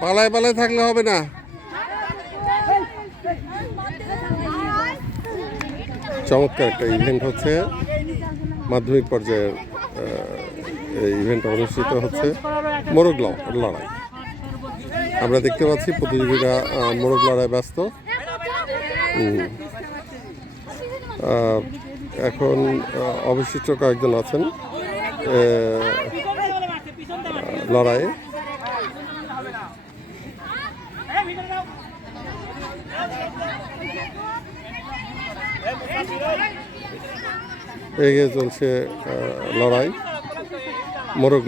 পালায় পালায় থাকলে হবে না। চমৎকার একটা ইভেন্ট হচ্ছে, মাধ্যমিক পর্যায়ের ইভেন্ট অনুষ্ঠিত হচ্ছে মোরগ লড়াই। আমরা দেখতে পাচ্ছি প্রতিযোগীরা মোরগ লড়াই ব্যস্ত। এখন অবশিষ্ট কয়েকজন আছেন লড়াইয়ে। এগিয়ে চলছে লড়াই, মোরগ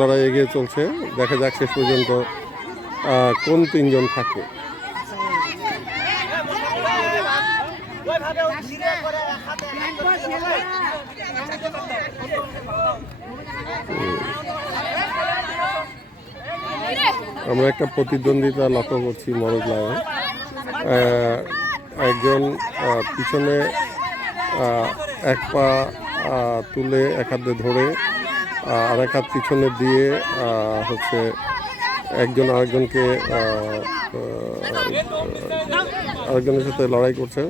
লড়াই এগিয়ে চলছে। দেখা যাক শেষ পর্যন্ত কোন তিনজন থাকে। আমরা একটা প্রতিদ্বন্দ্বিতা লক্ষ্য করছি মোরগ লড়াই। একজন পিছনে এক পা তুলে এক হাতে ধরে আর এক হাত পিছনে দিয়ে হচ্ছে একজন আরেকজনের সাথে লড়াই করছে।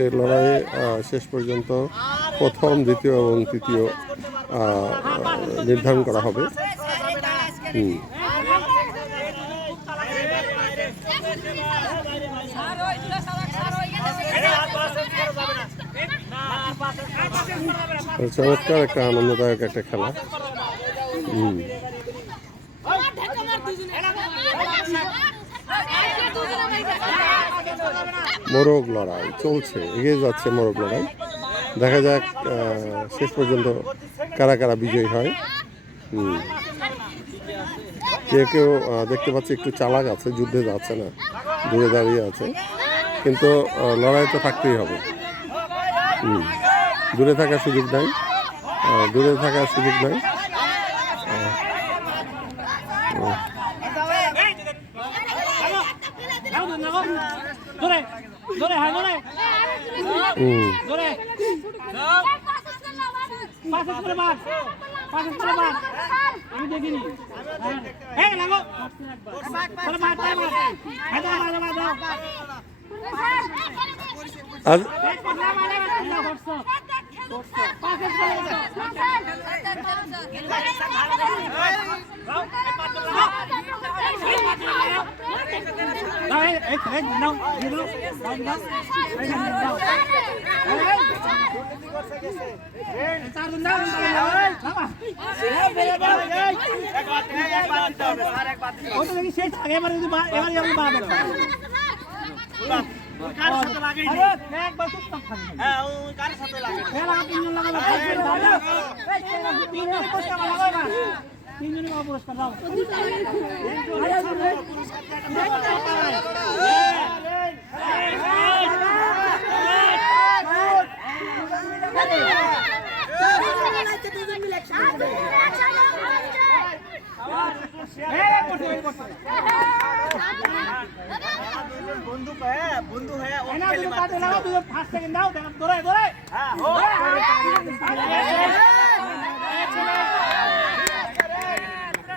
এই লড়াইয়ে শেষ পর্যন্ত প্রথম, দ্বিতীয় এবং তৃতীয় নির্ধারণ করা হবে। চমৎকার একটা আনন্দদায়ক একটা খেলা। মোরগ লড়াই চলছে, এগিয়ে যাচ্ছে মোরগ লড়াই। দেখা যাক শেষ পর্যন্ত কারা কারা বিজয়ী হয়। কেউ দেখতে পাচ্ছি একটু চালাক আছে, যুদ্ধে যাচ্ছে না, দূরে দাঁড়িয়ে আছে, কিন্তু লড়াই তো থাকতেই হবে। দূরে থাকার সুযোগ নাই। বন্ধু হয়ে ফার্স্ট সেকেন্ড দাও, ধরে